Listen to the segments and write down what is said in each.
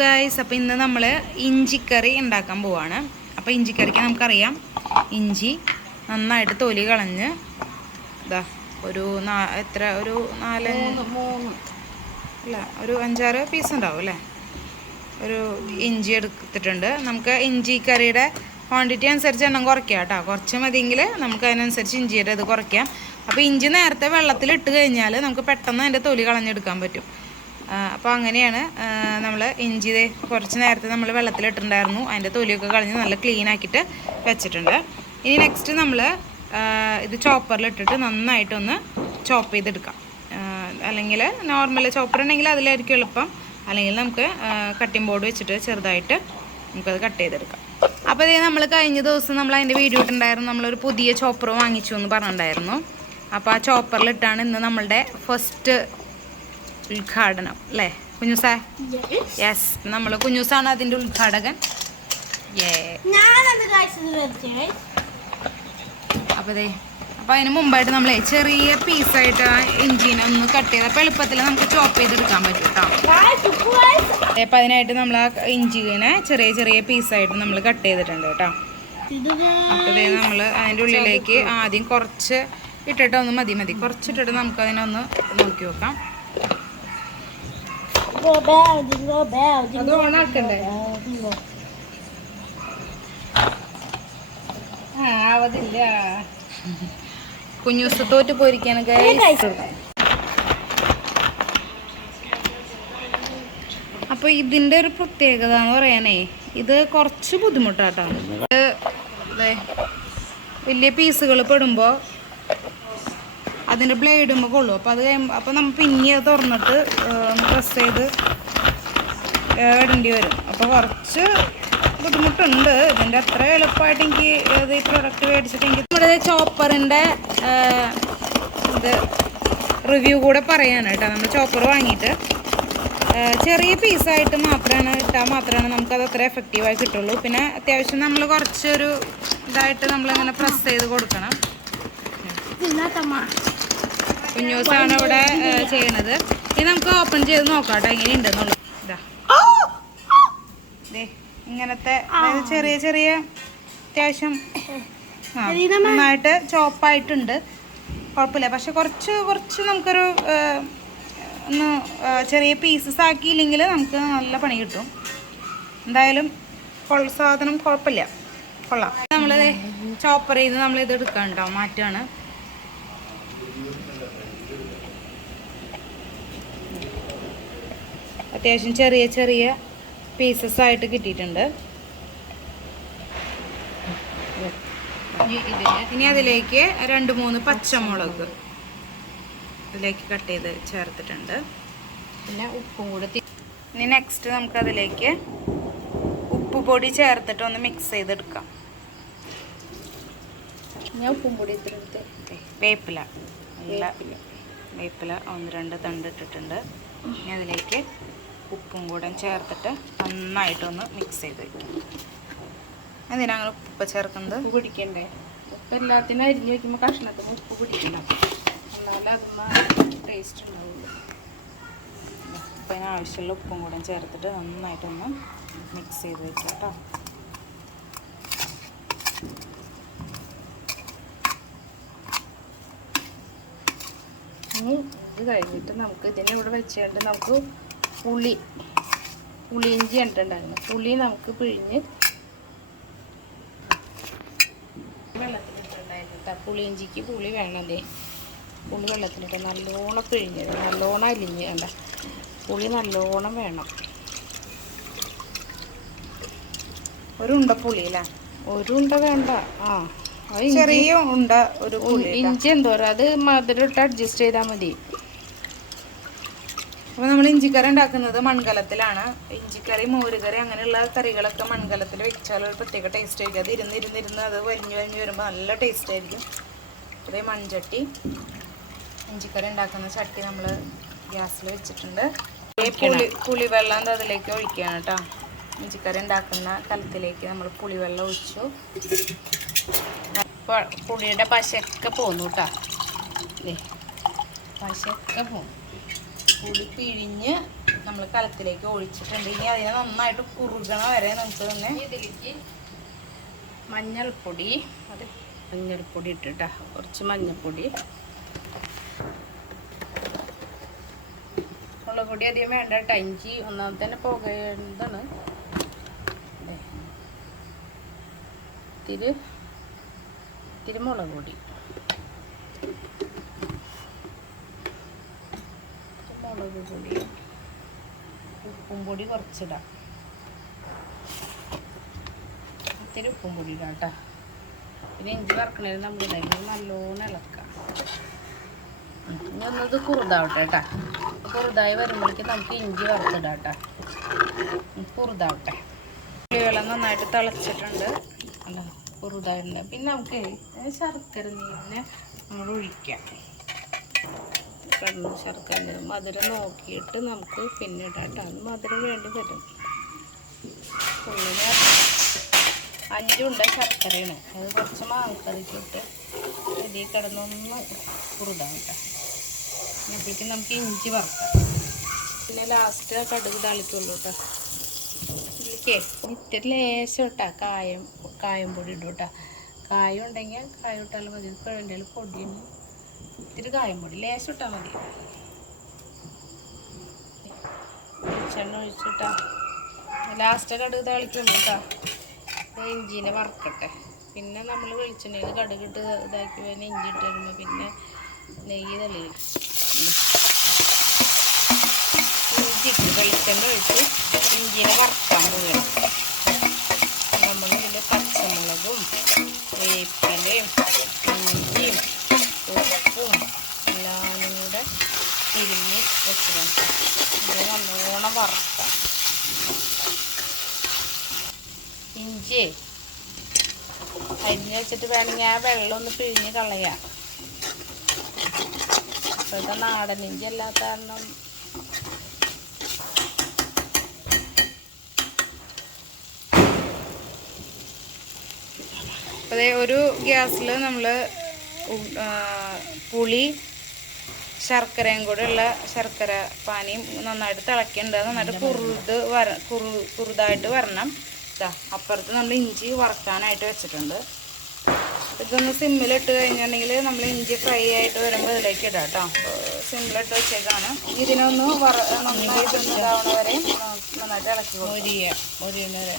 Guys, അപ്പോൾ ഇന്ന് നമ്മൾ ഇഞ്ചിക്കറി ഉണ്ടാക്കാൻ പോവാണ്. അപ്പോൾ ഇഞ്ചിക്കറിക്ക് നമുക്കറിയാം, ഇഞ്ചി നന്നായിട്ട് തൊലി കളഞ്ഞ് ഇതാ ഒരു ഒരു 5-6 പീസ് ഉണ്ടാവും അല്ലേ, ഒരു ഇഞ്ചി എടുത്തിട്ടുണ്ട്. നമുക്ക് ഇഞ്ചി കറിയുടെ ക്വാണ്ടിറ്റി അനുസരിച്ച് എണ്ണം കുറയ്ക്കാം കേട്ടോ. കുറച്ച് മതിയെങ്കിൽ നമുക്ക് അതിനനുസരിച്ച് ഇഞ്ചിയുടെ ഇത് കുറയ്ക്കാം. അപ്പോൾ ഇഞ്ചി നേരത്തെ വെള്ളത്തിലിട്ട് കഴിഞ്ഞാൽ നമുക്ക് പെട്ടെന്ന് അതിൻ്റെ തൊലി കളഞ്ഞെടുക്കാൻ പറ്റും. അപ്പോൾ അങ്ങനെയാണ് നമ്മൾ ഇഞ്ചി കുറച്ച് നേരത്തെ നമ്മൾ വെള്ളത്തിലിട്ടുണ്ടായിരുന്നു. അതിൻ്റെ തൊലിയൊക്കെ കളഞ്ഞ് നല്ല ക്ലീൻ ആക്കിയിട്ട് വെച്ചിട്ടുണ്ട്. ഇനി നെക്സ്റ്റ് നമ്മൾ ഇത് ചോപ്പറിലിട്ടിട്ട് നന്നായിട്ടൊന്ന് ചോപ്പ് ചെയ്തെടുക്കാം. അല്ലെങ്കിൽ നോർമൽ ചോപ്പർ ഉണ്ടെങ്കിൽ അതിലായിരിക്കും എളുപ്പം. അല്ലെങ്കിൽ നമുക്ക് കട്ടിംഗ് ബോർഡ് വെച്ചിട്ട് ചെറുതായിട്ട് നമുക്കത് കട്ട് ചെയ്തെടുക്കാം. അപ്പോൾ ഇതേ നമ്മൾ കഴിഞ്ഞ ദിവസം നമ്മൾ അതിൻ്റെ വീഡിയോ ഇട്ടുണ്ടായിരുന്നു. നമ്മളൊരു പുതിയ ചോപ്പർ വാങ്ങിച്ചു എന്ന് പറഞ്ഞിട്ടുണ്ടായിരുന്നു. അപ്പോൾ ആ ചോപ്പറിലിട്ടാണ് ഇന്ന് നമ്മളുടെ ഫസ്റ്റ് ഉദ്ഘാടനം അല്ലേ കുഞ്ഞുസാ? യെസ്, നമ്മൾ കുഞ്ഞുസാണ് അതിൻ്റെ ഉദ്ഘാടകൻ. അപ്പോൾ അതിന് മുമ്പായിട്ട് നമ്മളെ ചെറിയ പീസായിട്ട് ഇഞ്ചിനെ ഒന്ന് കട്ട് ചെയ്ത് അപ്പോൾ എളുപ്പത്തിൽ നമുക്ക് ചോപ്പ് ചെയ്തെടുക്കാൻ പറ്റും കേട്ടോ. അപ്പോൾ അതിനായിട്ട് നമ്മൾ ആ ഇഞ്ചിനെ ചെറിയ ചെറിയ പീസായിട്ട് നമ്മൾ കട്ട് ചെയ്തിട്ടുണ്ട് കേട്ടോ. അപ്പോൾ നമ്മൾ അതിൻ്റെ ഉള്ളിലേക്ക് ആദ്യം കുറച്ച് ഇട്ടിട്ട് ഒന്ന് മതി കുറച്ചിട്ടിട്ട് നമുക്കതിനൊന്ന് നോക്കി നോക്കാം. ആവതില്ല, കുഞ്ഞൂസ് തോറ്റ് പോയിരിക്കാണ് ഗൈസ്. അപ്പോൾ ഇതിൻ്റെ ഒരു പ്രത്യേകത എന്ന് പറയാനേ, ഇത് കുറച്ച് ബുദ്ധിമുട്ടാട്ടോ. വലിയ പീസുകൾ പെടുമ്പോൾ അതിൻ്റെ ബ്ലേഡുമ്പോൾ കൊള്ളും. അപ്പോൾ നമ്മൾ പിന്നെ അത് തുറന്നിട്ട് പ്രസ് ചെയ്ത് ഇടേണ്ടി വരും. അപ്പോൾ കുറച്ച് ബുദ്ധിമുട്ടുണ്ട്. ഇതിൻ്റെ അത്ര എളുപ്പമായിട്ട് എനിക്ക് ഈ പ്രൊഡക്റ്റ് മേടിച്ചിട്ട് എനിക്ക് നമ്മുടെ ചോപ്പറിൻ്റെ ഇത് റിവ്യൂ കൂടെ പറയാൻ കേട്ടോ. നമ്മൾ ചോപ്പർ വാങ്ങിയിട്ട് ചെറിയ പീസായിട്ട് ഇട്ടാൽ മാത്രമാണ് നമുക്കത് അത്ര എഫക്റ്റീവായി കിട്ടുള്ളൂ. പിന്നെ അത്യാവശ്യം നമ്മൾ കുറച്ചൊരു ഇതായിട്ട് നമ്മളിങ്ങനെ പ്രസ് ചെയ്ത് കൊടുക്കണം. കുഞ്ഞൂസാണ് ഇവിടെ ചെയ്യണത്. ഇനി നമുക്ക് ഓപ്പൺ ചെയ്ത് നോക്കാം കേട്ടോ എങ്ങനെയുണ്ടെന്നുള്ളൂ. ഇതാ ഇങ്ങനത്തെ ചെറിയ ചെറിയ അത്യാവശ്യം നന്നായിട്ട് ചോപ്പായിട്ടുണ്ട്, കുഴപ്പമില്ല. പക്ഷെ കുറച്ച് നമുക്കൊരു ഒന്ന് ചെറിയ പീസസ് ആക്കിയില്ലെങ്കിൽ നമുക്ക് നല്ല പണി കിട്ടും. എന്തായാലും സാധനം കുഴപ്പമില്ല, കൊള്ളാം. നമ്മൾ ചോപ്പർ ചെയ്ത് നമ്മളിത് എടുക്കാൻ കേട്ടോ, മാറ്റാണ്. അത്യാവശ്യം ചെറിയ ചെറിയ പീസസ് ആയിട്ട് കിട്ടിയിട്ടുണ്ട്. ഇനി അതിലേക്ക് 2-3 പച്ചമുളക് ഇതിലേക്ക് കട്ട് ചെയ്ത് ചേർത്തിട്ടുണ്ട്. പിന്നെ ഉപ്പും കൂടി. ഇനി നെക്സ്റ്റ് നമുക്കതിലേക്ക് ഉപ്പ് പൊടി ചേർത്തിട്ട് ഒന്ന് മിക്സ് ചെയ്തെടുക്കാം. ഞാൻ ഉപ്പും പൊടി വേപ്പില 1-2 തണ്ട് ഇട്ടിട്ടുണ്ട്. ഇനി അതിലേക്ക് ഉപ്പും കൂടെ ചേർത്തിട്ട് നന്നായിട്ടൊന്ന് മിക്സ് ചെയ്ത് വയ്ക്കും. എന്തിനാണ് ഉപ്പ് ചേർക്കുന്നത്? ഉപ്പ് പിടിക്കണ്ടേ? ഉപ്പ് എല്ലാത്തിനും അരിഞ്ഞ് വയ്ക്കുമ്പോൾ കഷ്ണത്തിന് ഉപ്പ് പിടിക്കണം, എന്നാലും അതിന് ടേസ്റ്റ് ഉണ്ടാവുള്ളൂ. അപ്പം അതിനാവശ്യമുള്ള ഉപ്പും കൂടെ ചേർത്തിട്ട് നന്നായിട്ടൊന്ന് മിക്സ് ചെയ്ത് വയ്ക്കാം കേട്ടോ. ഇനി ഇത് കഴിഞ്ഞിട്ട് നമുക്ക് ഇതിനെ ഇവിടെ വെച്ചുകൊണ്ട് നമുക്ക് പുളിയിഞ്ചി ഇട്ടിട്ടുണ്ടായിരുന്നു. പുളി നമുക്ക് പിഴിഞ്ഞ് വെള്ളത്തിലിട്ടുണ്ടായിരുന്നു കേട്ടോ. പുളിയിഞ്ചിക്ക് പുളി വേണമല്ലേ, പുളി വെള്ളത്തിലിട്ട് നല്ലോണം പിഴിഞ്ഞത്, നല്ലോണം അലിഞ്ഞ് കണ്ട പുളി നല്ലോണം വേണം. ഒരു ഉണ്ട പുളിയില്ല, ഒരു ഉണ്ട വേണ്ട, ചെറിയ ഉണ്ട ഒരു ഇഞ്ചി എന്തോരം അത് മധുരം ഇട്ട് അഡ്ജസ്റ്റ് ചെയ്താൽ മതി. അപ്പോൾ നമ്മൾ ഇഞ്ചിക്കറി ഉണ്ടാക്കുന്നത് മൺകലത്തിലാണ്. ഇഞ്ചിക്കറി, മോരുകറി അങ്ങനെയുള്ള കറികളൊക്കെ മൺകലത്തിൽ വെച്ചാൽ ഒരു പ്രത്യേക ടേസ്റ്റ് ആയിരിക്കും. അത് ഇരുന്ന് അത് വലിഞ്ഞ് വരുമ്പോൾ നല്ല ടേസ്റ്റ് ആയിരിക്കും. അതേ മൺചട്ടി, ഇഞ്ചിക്കറി ഉണ്ടാക്കുന്ന ചട്ടി നമ്മൾ ഗ്യാസിൽ വെച്ചിട്ടുണ്ട്. പുളിവെള്ളം അതിലേക്ക് ഒഴിക്കുകയാണ് കേട്ടോ. ഇഞ്ചിക്കറി ഉണ്ടാക്കുന്ന കലത്തിലേക്ക് നമ്മൾ പുളിവെള്ളം ഒഴിച്ചു. പുളിയുടെ പശയൊക്കെ പോന്നു കേട്ടോ, പശയൊക്കെ പോന്നു. പുളി പിഴിഞ്ഞ് നമ്മൾ കലത്തിലേക്ക് ഒഴിച്ചിട്ടുണ്ട്. ഇനി അതിനെ നന്നായിട്ട് കുറുകണ വരെ നമുക്ക് തന്നെ ഇതിലേക്ക് മഞ്ഞൾപ്പൊടി ഇട്ടിട്ടാ, കുറച്ച് മഞ്ഞൾപ്പൊടി. മുളക് പൊടി അധികം വേണ്ട കേട്ടോ. ഇഞ്ചി ഒന്നാമത്തെ തന്നെ പുകയുന്നതാണ്. ഇത്തിരി മുളക് പൊടി, ഉപ്പും പൊടി കുറച്ചിടാം. ഇത്തിരി ഉപ്പും പൊടി ഇടാം കേട്ടോ. പിന്നെ ഇഞ്ചി വറക്കണേൽ നമ്മൾ ഇതായിട്ട് നല്ലോണം ഇളക്കാം. ഇനി ഒന്നത് കുറുതാവട്ടെ കേട്ടോ. കുറുതായി വരുമ്പോഴേക്ക് നമുക്ക് ഇഞ്ചി വറുത്തിടാം കേട്ടോ. കുറുതാവട്ടെ. വെള്ളം നന്നായിട്ട് തിളച്ചിട്ടുണ്ട്, അല്ല കുറുതായിട്ടുണ്ട്. പിന്നെ നമുക്ക് ശർക്കര നീരിനെ നമ്മൾ ഒഴിക്കാം. ശർക്കര നീര് മധുരം നോക്കിയിട്ട് നമുക്ക് പിന്നെ ഇടാം കേട്ടോ. അത് മധുരം വേണ്ടി വരും. ഉള്ളിന് 5 ഉണ്ട ശർക്കരയാണ്. അത് കുറച്ച് മാങ്ങക്കറിക്കിട്ട് ഇതിൽ കിടന്നൊന്ന് കുറുതാവും കേട്ടോ. അപ്പോഴേക്കും നമുക്ക് ഇഞ്ചി വറുക്കാം. പിന്നെ ലാസ്റ്റ് കടുക് താളിക്കുള്ളൂ കേട്ടോ. ഇതിലേക്ക് ഇത്തിരി ലേശം ഇട്ടാ കായം പൊടി ഇടും കേട്ടോ. കായം ഉണ്ടെങ്കിൽ കായം ഇട്ടാലും മതി. വേണ്ടിയാൽ പൊടിയാണ്. ഇത്തിരി കായം പൊടി ലേശം ഇട്ടാൽ മതി. വെളിച്ചെണ്ണ ഒഴിച്ചിട്ടാ ലാസ്റ്റ് കടുക് താളിക്കുള്ളൂ കേട്ടോ. ഇഞ്ചീനെ വറക്കട്ടെ. പിന്നെ നമ്മൾ വെളിച്ചെണ്ണയിൽ കടുകിട്ട് ഇതാക്കി പിന്നെ ഇഞ്ചി ഇട്ട് വരുമ്പോൾ പിന്നെ നെയ്യ് തെളിയും. ഇഞ്ചിട്ട് വെളിച്ചെണ്ണ ഒഴിച്ച് ഇഞ്ചീനെ വറക്കാൻ പോവുകയാണ്. നമ്മളിതിൽ പച്ചമുളകും വേപ്പിലയും ഇഞ്ചിയും ഉപ്പും എല്ലാം കൂടെ തിരിഞ്ഞ് വെച്ചിട്ടുണ്ട്. ഇത് നല്ലോണം വറുക്കാം. ഇഞ്ചി അരിഞ്ഞ് വെച്ചിട്ട് വേണമെങ്കിൽ ആ വെള്ളം ഒന്ന് പിഴിഞ്ഞ് കളയാം. ഇപ്പോഴത്തെ നാടൻ ഇഞ്ചി അല്ലാത്ത കാരണം അപ്പോൾ ഒരു ഗ്യാസിൽ നമ്മൾ പുളി ശർക്കരയും കൂടെ ഉള്ള ശർക്കര പാനിയും നന്നായിട്ട് തിളക്കുന്നുണ്ട്. നന്നായിട്ട് കുറുതായിട്ട് വരണം. അപ്പുറത്ത് നമ്മൾ ഇഞ്ചി വറക്കാനായിട്ട് വെച്ചിട്ടുണ്ട്. ഇതൊന്ന് സിമ്മിലിട്ട് കഴിഞ്ഞിട്ടുണ്ടെങ്കിൽ നമ്മൾ ഇഞ്ചി ഫ്രൈ ആയിട്ട് വരുമ്പോൾ ഇതിലേക്ക് ഇടാം കേട്ടോ. സിമ്മിലിട്ട് വെച്ചേക്കാണ്. ഇതിനൊന്ന് നന്നായിട്ട് ഇതാവണ വരെ നന്നായിട്ട് ഇളക്കി മൊരിയുന്ന വരെ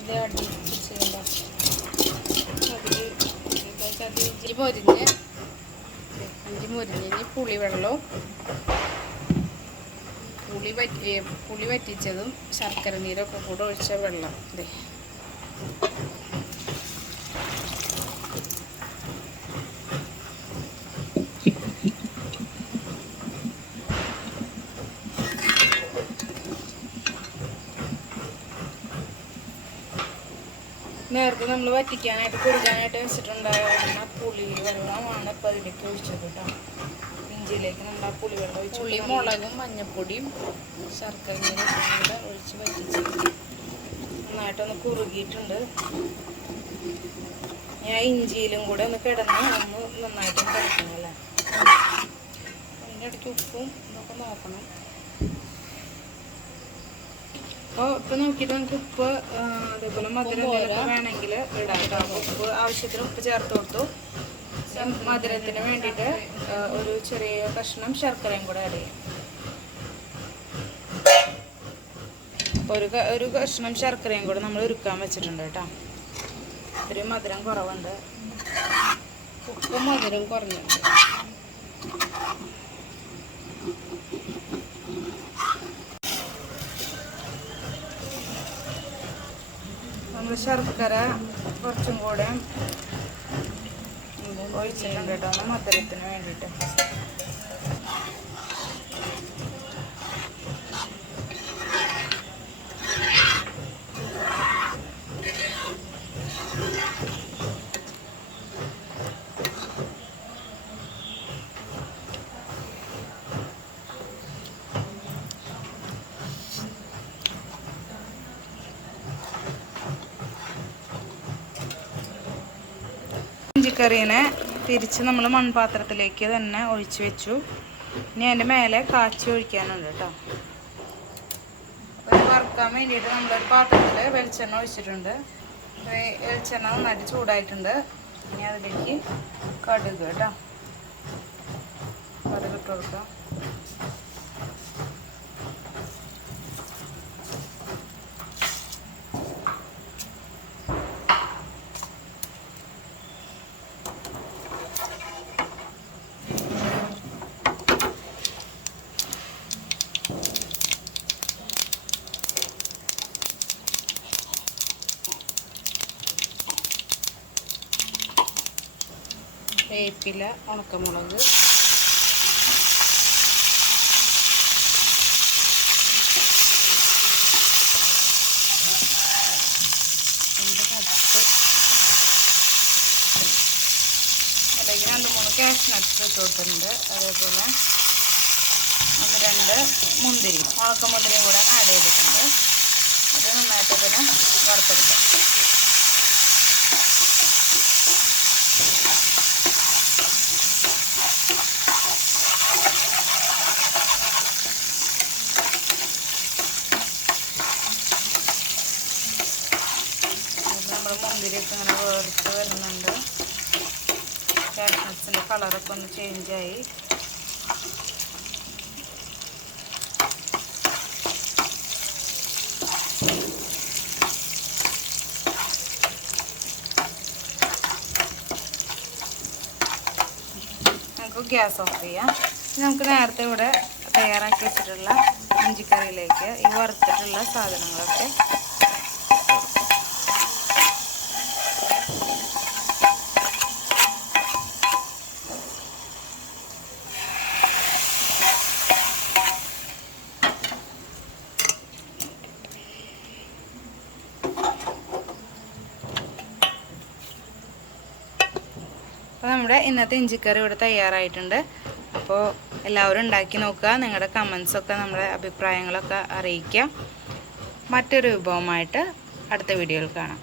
ഇത് ഇഞ്ചി മൊരിഞ്ഞ് പുളിവെള്ളവും പുളി വറ്റിച്ചതും ശർക്കര നീരൊക്കെ കൂടെ ഒഴിച്ച വെള്ളം. ഇതേ നേരത്തെ നമ്മൾ വറ്റിക്കാനായിട്ട് കുറുകാനായിട്ട് വെച്ചിട്ടുണ്ടായിരുന്ന പുളി വെള്ളമാണ് ഇപ്പോൾ അതിലേക്ക് ഒഴിച്ചത് കേട്ടോ. ഇഞ്ചിയിലേക്ക് നമ്മൾ ആ പുളിവെള്ളം ഒഴിച്ച് പുളിയും മുളകും മഞ്ഞപ്പൊടിയും ശർക്കര നീരും കൂടെ ഒഴിച്ച് വറ്റിച്ച് നന്നായിട്ടൊന്ന് കുറുകിയിട്ടുണ്ട്. ഞാൻ ഇഞ്ചിയിലും കൂടെ ഒന്ന് കിടന്ന് നന്നായിട്ട് കളിക്കണല്ലേ. അതിൻ്റെ ഇടയ്ക്ക് ഉപ്പും ഇതൊക്കെ നോക്കണം. അപ്പോൾ ഇപ്പം നോക്കിയിട്ട് നമുക്ക് ഉപ്പ് അതേപോലെ മധുരം വേണമെങ്കിൽ ഇടാം കേട്ടോ. ഉപ്പ് ആവശ്യത്തിന് ഉപ്പ് ചേർത്ത് കൊടുത്തു. മധുരത്തിന് വേണ്ടിയിട്ട് ഒരു ചെറിയ കഷ്ണം ശർക്കരയും കൂടെ ആഡ് ചെയ്യാം. ഒരു കഷ്ണം ശർക്കരയും കൂടെ നമ്മൾ ഉരുക്കാൻ വെച്ചിട്ടുണ്ട് കേട്ടോ. ഒരു മധുരം കുറവുണ്ട്. ഉപ്പും മധുരം കുറഞ്ഞുണ്ട്. നമ്മൾ ശർക്കര കുറച്ചും കൂടെ ഒഴിച്ചിട്ടുണ്ട് കേട്ടോ, മധുരത്തിന് വേണ്ടിയിട്ട്. ഇഞ്ചിക്കറീനെ തിരിച്ച് നമ്മൾ മൺപാത്രത്തിലേക്ക് തന്നെ ഒഴിച്ച് വെച്ചു. ഇനി അതിൻ്റെ മേലെ കാച്ചി ഒഴിക്കാനുണ്ട് കേട്ടോ. ഒരു വറുക്കാൻ വേണ്ടിയിട്ട് നമ്മളൊരു പാത്രത്തിൽ വെളിച്ചെണ്ണ ഒഴിച്ചിട്ടുണ്ട്. വെളിച്ചെണ്ണ നന്നായിട്ട് ചൂടായിട്ടുണ്ട്. ഇനി അതിലേക്ക് കടുക് കേട്ടോ, കടുക് ഇട്ട് കൊടുക്കാം. വേപ്പില, ഉണക്കമുളക്, അല്ലെങ്കിൽ 2-3 കാഷ്യൂ നട്ട്സ് ഇട്ട് കൊടുത്തിട്ടുണ്ട്. അതേപോലെ 1-2 മുന്തിരി, ഉണക്കമുന്തിരിയും കൂടെ ആഡ് ചെയ്തിട്ടുണ്ട്. അത് നന്നായിട്ട് അതിനെ വറുത്തെടുക്കാം. മുന്തിരിയൊക്കെ ഇങ്ങനെ വേർത്ത് വരുന്നുണ്ട്. കാഷ്നട്ട്സിൻ്റെ കളറൊക്കെ ഒന്ന് ചേഞ്ചായി. നമുക്ക് ഗ്യാസ് ഓഫ് ചെയ്യാം. നമുക്ക് നേരത്തെ ഇവിടെ തയ്യാറാക്കി വെച്ചിട്ടുള്ള ഇഞ്ചിക്കറിയിലേക്ക് ഈ വറുത്തിട്ടുള്ള സാധനങ്ങളൊക്കെ അപ്പോൾ നമ്മുടെ ഇന്നത്തെ ഇഞ്ചിക്കറി ഇവിടെ തയ്യാറായിട്ടുണ്ട്. അപ്പോൾ എല്ലാവരും ഉണ്ടാക്കി നോക്കുക. നിങ്ങളുടെ കമൻസൊക്കെ നമ്മുടെ അഭിപ്രായങ്ങളൊക്കെ അറിയിക്കുക. മറ്റൊരു വിഭവമായിട്ട് അടുത്ത വീഡിയോയിൽ കാണാം.